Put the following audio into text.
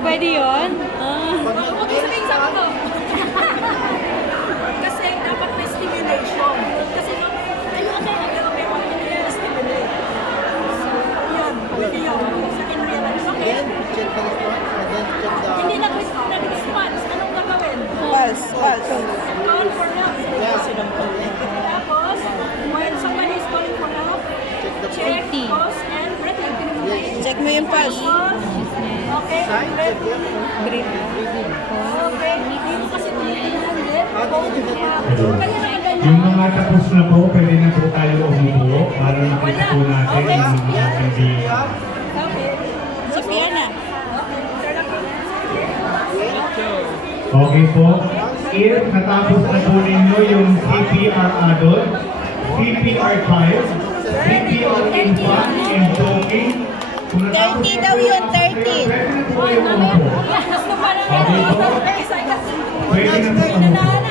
Pwede yun? Huwag sabihin sa ako. Kasi dapat may stimulation. Kasi no, ayun may stimulate. So, yan. Sa in-realize. Okay. Check the response and then check the... Hindi nag-response. Anong gagawin? Pulse. Call for help. Tapos, when somebody is calling for help, check pulse and breathing. Check mo yung pulse. Okay. Breathe. Okay. Hindi mo kasi tinitingnan din. Hello. Kaya nakaganyan. Yung mga tapos na po, pwede na po tayo umupo para makita po natin Okay. ang ating di. Okay. Sophia na. Okay po. If natapos na po ninyo yung CPR adult, CPR child, CPR infant, and choking, 30 daw yun, 30. pwede na po yung umupo. Okay po. Pwede na po